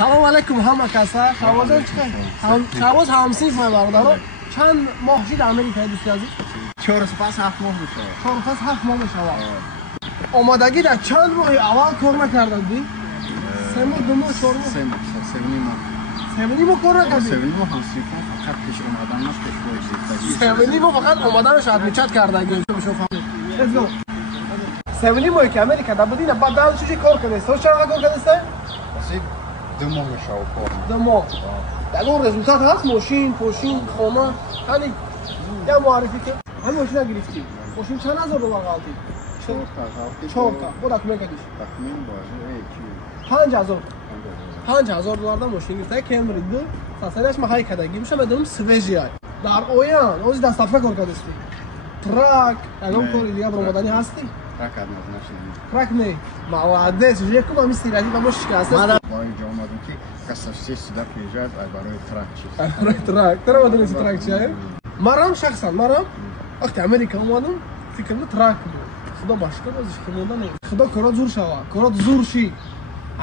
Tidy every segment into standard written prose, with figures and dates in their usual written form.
سلام علیکم همه کسا شوازان چیکار شواز همسیف ما برادر چند ماه شد امریکای دوستی عزیز 4 پس 7 ماه میشه 4 پس 7 ماه میشه آمادگی در چند ماه اول کار نکردید بی 3 ماه 2 ماه 4 ماه 3 ماه 3 ماه کار نکردید 3 ماه همسیف فقط پیش اومدن است پیش وایسی 3 ماه فقط اومدن شاید میچت کردید بشو فهمید let's go 7 ماه که امریکا در بودین بعد دال چی کار کردید تو چقدر کار کردید 2 ماه میشه کار 2 ماه در اون رزولتات هست ماشین پوشین خونه خالی یا معرفی که همین ماشین گرفتی ماشین چند هزار دلار غلطی 4 تا بود اکمل کردیش تخمین باشه 5000 دلار دا ماشین گرفته کمری دو ساسرش ما های کداگی میشه بدونم سوژی در اویان اوز دست افکار کار کردستی تراک اگم کوری دیگه برو مدانی هستی تراک نمیشه تراک نه موعده چیزی که ما میستیرادی و مشکل است ما اینجا اومدیم که کسر سیدا پیجاز برای تراک چیز برای تراک ترا بدونی تراک چیه مرام شخصا مرام وقت امریکا اومدم فکر کنم تراک بود خدا باشکر ازش که موندن خدا کارات زور شوا کارات زور شی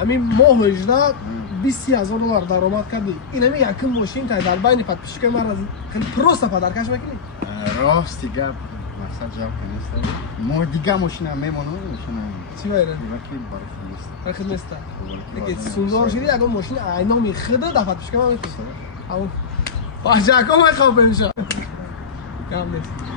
همین ماه 18 20000 دلار درآمد کردی این می یکم ماشین تا در بین پاتش که مرز خیلی پروسه پدرکش میکنی راستی گپ مثلا جواب کنیست ما دیگه ماشین میمونم ماشین چی میره دیگه برای خیلی نیست دیگه سوندار شدی اگه ماشین اینا میخده دفعتش که من میکنم او باشه کم میخوام بنشا کم نیست